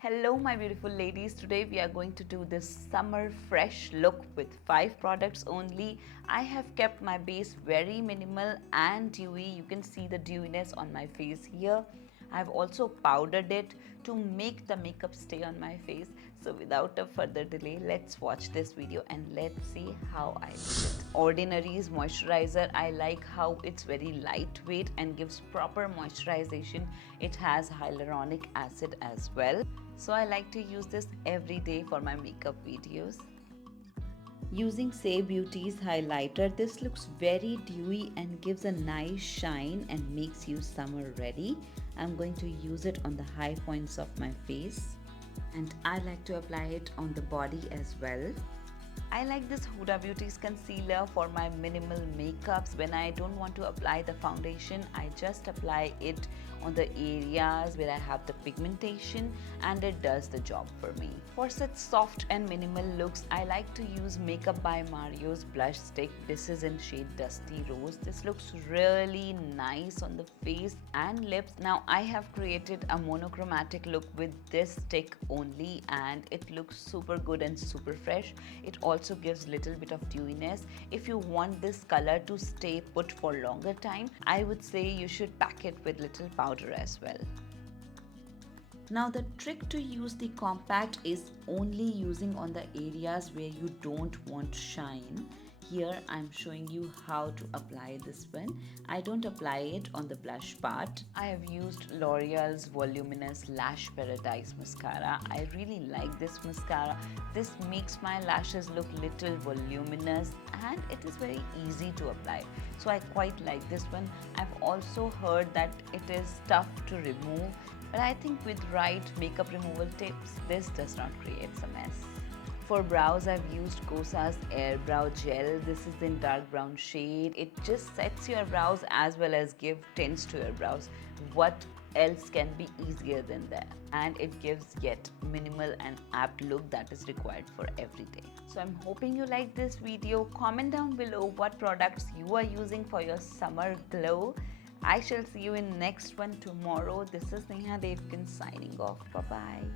Hello my beautiful ladies, today we are going to do this summer fresh look with 5 products only. I have kept my base very minimal and dewy. You can see the dewiness on my face here. I have also powdered it to make the makeup stay on my face. So without a further delay, let's watch this video and let's see how I look. Ordinary's moisturizer, I like how it's very lightweight and gives proper moisturization. It has hyaluronic acid as well. So I like to use this every day for my makeup videos. Using SummerBeauty's highlighter, this looks very dewy and gives a nice shine and makes you summer ready. I'm going to use it on the high points of my face and I like to apply it on the body as well. I like this Huda Beauty's concealer for my minimal makeups. When I don't want to apply the foundation, I just apply it on the areas where I have the pigmentation and it does the job for me. For such soft and minimal looks, I like to use Makeup by Mario's blush stick. This is in shade Dusty Rose. This looks really nice on the face and lips. Now I have created a monochromatic look with this stick only and it looks super good and super fresh. It also gives little bit of dewiness. If you want this color to stay put for longer time, I would say you should pack it with little powder as well. Now the trick to use the compact is only using on the areas where you don't want shine. Here I'm showing you how to apply this one. I don't apply it on the blush part. I have used L'Oreal's Voluminous Lash Paradise mascara. I really like this mascara. This makes my lashes look little voluminous and it is very easy to apply. So I quite like this one. I've also heard that it is tough to remove, but I think with right makeup removal tips, this does not create a mess. For brows, I've used Kosas Air Brow Gel. This is in dark brown shade. It just sets your brows as well as give tints to your brows. What else can be easier than that? And it gives yet minimal and apt look that is required for every day. So I'm hoping you like this video. Comment down below what products you are using for your summer glow. I shall see you in next one tomorrow. This is NEHADEVGANDIARIES signing off. Bye-bye.